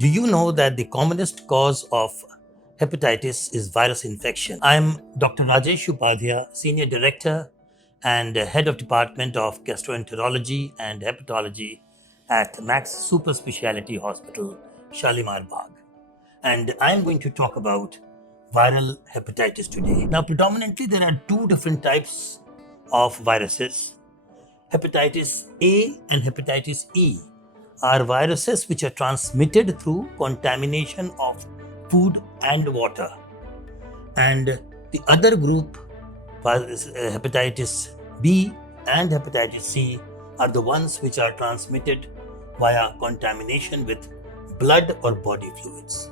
Do you know that the commonest cause of hepatitis is virus infection? I'm Dr. Rajesh Upadhyay, Senior Director and Head of Department of Gastroenterology and Hepatology at Max Super Speciality Hospital, Shalimar Bagh. And I'm going to talk about viral hepatitis today. Now, predominantly, there are two different types of viruses. Hepatitis A and hepatitis E are viruses which are transmitted through contamination of food and water. And the other group, hepatitis B and hepatitis C, are the ones which are transmitted via contamination with blood or body fluids.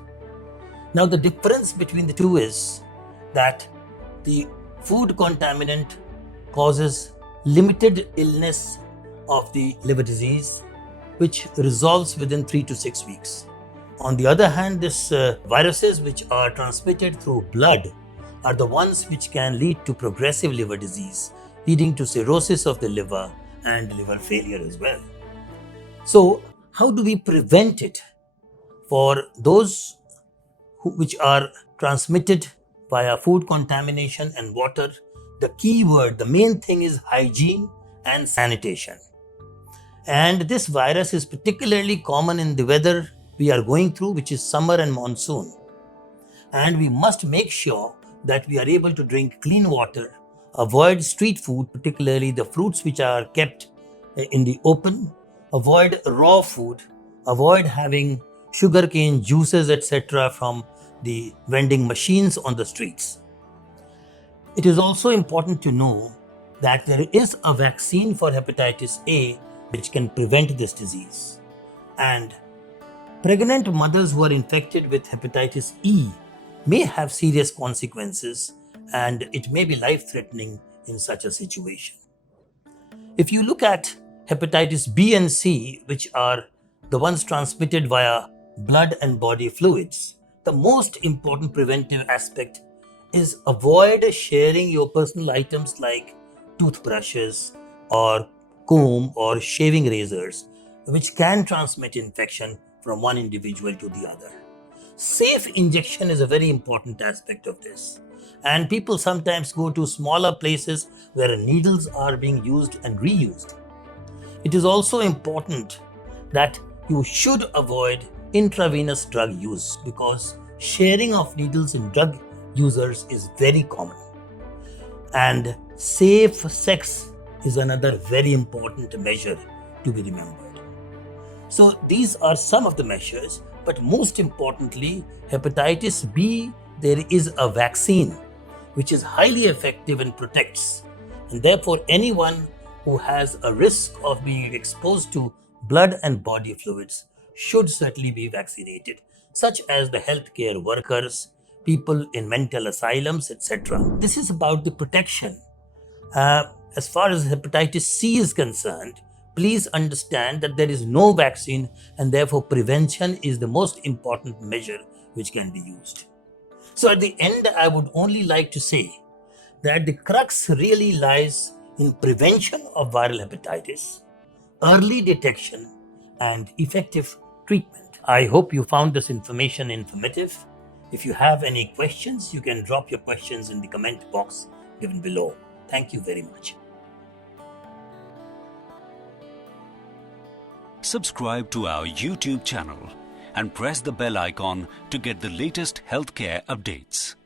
Now, the difference between the two is that the food contaminant causes limited illness of the liver disease, which resolves within 3 to 6 weeks. On the other hand, these viruses which are transmitted through blood are the ones which can lead to progressive liver disease, leading to cirrhosis of the liver and liver failure as well. So, how do we prevent it? For those which are transmitted via food contamination and water, the key word, the main thing is hygiene and sanitation. And this virus is particularly common in the weather we are going through, which is summer and monsoon. And we must make sure that we are able to drink clean water, avoid street food, particularly the fruits which are kept in the open, avoid raw food, avoid having sugarcane juices, etc. from the vending machines on the streets. It is also important to know that there is a vaccine for hepatitis A which can prevent this disease. And pregnant mothers who are infected with hepatitis E may have serious consequences, and it may be life-threatening in such a situation. If you look at hepatitis B and C, which are the ones transmitted via blood and body fluids, the most important preventive aspect is avoid sharing your personal items like toothbrushes or comb or shaving razors, which can transmit infection from one individual to the other. Safe injection is a very important aspect of this. And people sometimes go to smaller places where needles are being used and reused. It is also important that you should avoid intravenous drug use, because sharing of needles in drug users is very common. And safe sex is another very important measure to be remembered. So these are some of the measures, but most importantly, hepatitis B, there is a vaccine which is highly effective and protects. And therefore, anyone who has a risk of being exposed to blood and body fluids should certainly be vaccinated, such as the healthcare workers, people in mental asylums, etc. This is about the protection. As far as hepatitis C is concerned, please understand that there is no vaccine, and therefore prevention is the most important measure which can be used. So at the end, I would only like to say that the crux really lies in prevention of viral hepatitis, early detection, and effective treatment. I hope you found this information informative. If you have any questions, you can drop your questions in the comment box given below. Thank you very much. Subscribe to our YouTube channel and press the bell icon to get the latest healthcare updates.